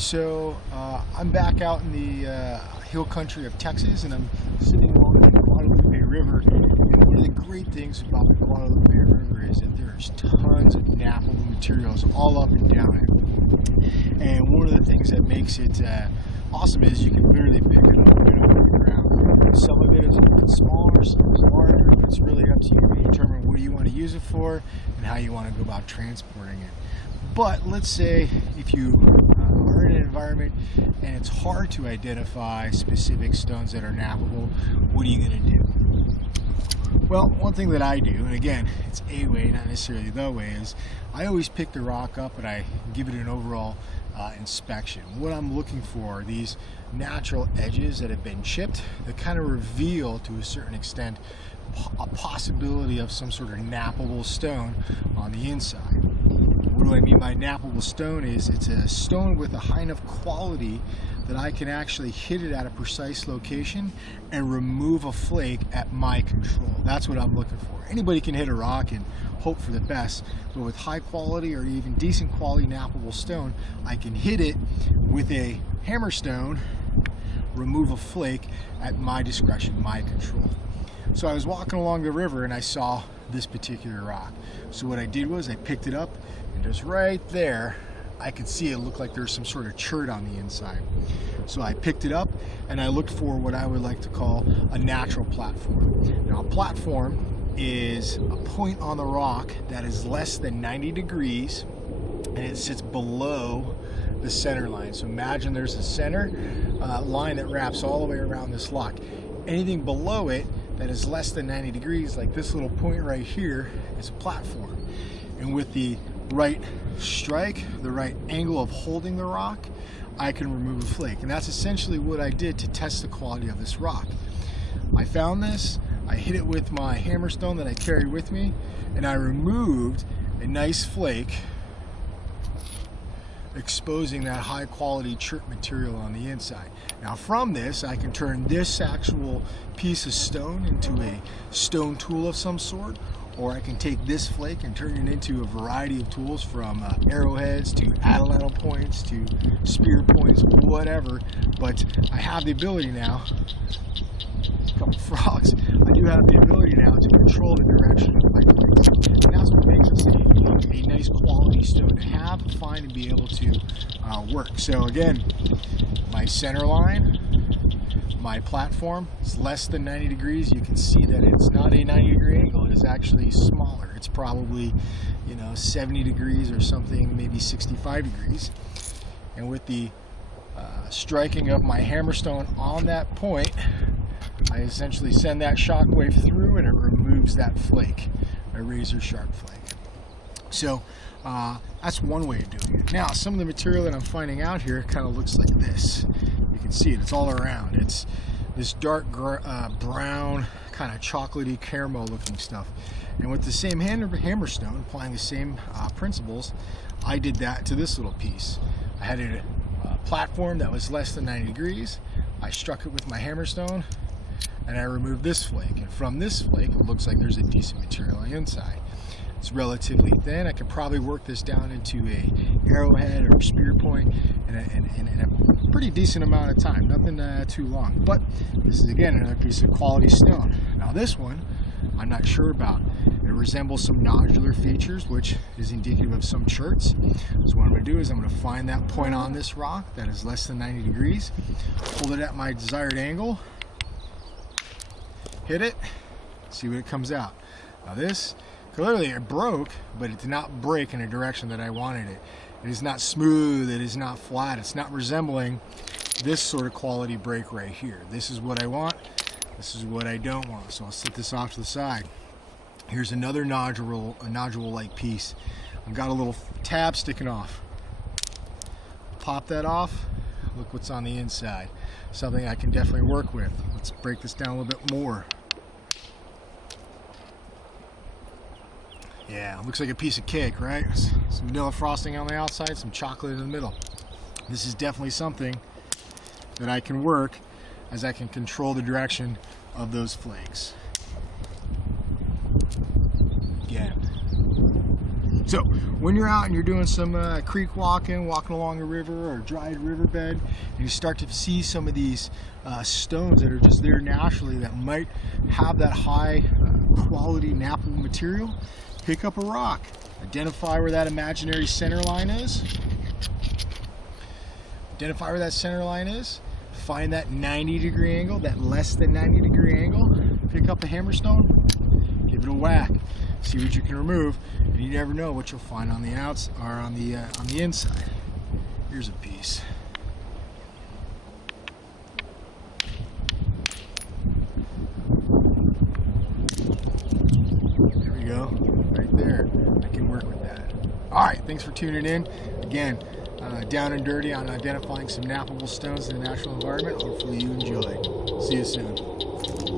So I'm back out in the hill country of Texas, and I'm sitting along the Guadalupe River. And one of the great things about the Guadalupe River is that there's tons of knappable materials all up and down it. And one of the things that makes it awesome is you can literally pick it up and off the ground. Some of it is a little bit smaller, some is larger, but it's really up to you to determine what you want to use it for and how you want to go about transporting it. But let's say if you are in an environment and it's hard to identify specific stones that are knappable, what are you going to do? Well, one thing that I do, and again, it's a way, not necessarily the way, is I always pick the rock up and I give it an overall inspection. What I'm looking for are these natural edges that have been chipped that kind of reveal to a certain extent a possibility of some sort of knappable stone on the inside. What do I mean by knappable stone is it's a stone with a high enough quality that I can actually hit it at a precise location and remove a flake at my control. That's what I'm looking for. Anybody can hit a rock and hope for the best, but with high quality or even decent quality knappable stone, I can hit it with a hammer stone, remove a flake at my discretion, my control. So I was walking along the river and I saw this particular rock. So what I did was I picked it up, and just right there I could see it looked like there's some sort of chert on the inside. So I picked it up and I looked for what I would like to call a natural platform. Now a platform is a point on the rock that is less than 90 degrees and it sits below the center line. So imagine there's a center line that wraps all the way around this rock. Anything below it that is less than 90 degrees, like this little point right here, is a platform. And with the right strike, the right angle of holding the rock, I can remove a flake. And that's essentially what I did to test the quality of this rock. I found this, I hit it with my hammerstone that I carry with me, and I removed a nice flake, exposing that high quality chert material on the inside. Now from this, I can turn this actual piece of stone into a stone tool of some sort, or I can take this flake and turn it into a variety of tools, from arrowheads to atlatl points to spear points, whatever. But I have the ability now, a couple frogs, I do have the ability now to control the direction of my flakes. And that's what makes this a nice quality stone to have, find, and be able to work. So again, my center line, my platform is less than 90 degrees. You can see that it's not a 90 degree angle, it is actually smaller. It's probably, 70 degrees or something, maybe 65 degrees. And with the striking of my hammerstone on that point, I essentially send that shock wave through and it removes that flake, a razor sharp flake. So that's one way of doing it. Now, some of the material that I'm finding out here kind of looks like this. You can see it, it's all around. It's this dark brown, kind of chocolatey caramel looking stuff. And with the same hammerstone, applying the same principles, I did that to this little piece. I had a platform that was less than 90 degrees. I struck it with my hammerstone and I removed this flake. And from this flake, it looks like there's a decent material on the inside. It's relatively thin. I could probably work this down into a arrowhead or a spear point in a pretty decent amount of time. Nothing too long. But this is again another piece of quality stone. Now this one, I'm not sure about. It resembles some nodular features, which is indicative of some cherts. So what I'm going to do is I'm going to find that point on this rock that is less than 90 degrees, hold it at my desired angle, hit it, see what it comes out. Now this, clearly it broke, but it did not break in a direction that I wanted it. It is not smooth, it is not flat, it's not resembling this sort of quality break right here. This is what I want, this is what I don't want. So I'll set this off to the side. Here's another nodule-like piece. I've got a little tab sticking off. Pop that off, look what's on the inside. Something I can definitely work with. Let's break this down a little bit more. Yeah, looks like a piece of cake, right? Some vanilla frosting on the outside, some chocolate in the middle. This is definitely something that I can work as I can control the direction of those flakes. Again, So when you're out and you're doing some creek walking along a river or dried riverbed, and you start to see some of these stones that are just there naturally that might have that high quality nappable material, pick up a rock, identify where that imaginary center line is, find that 90-degree angle, that less than 90-degree angle, pick up a hammerstone, give it a whack, see what you can remove, and you never know what you'll find on the outs or on the inside. Here's a piece. There we go, right there. I can work with that. All right, thanks for tuning in. Again, down and dirty on identifying some nappable stones in the natural environment. Hopefully you enjoy. See you soon.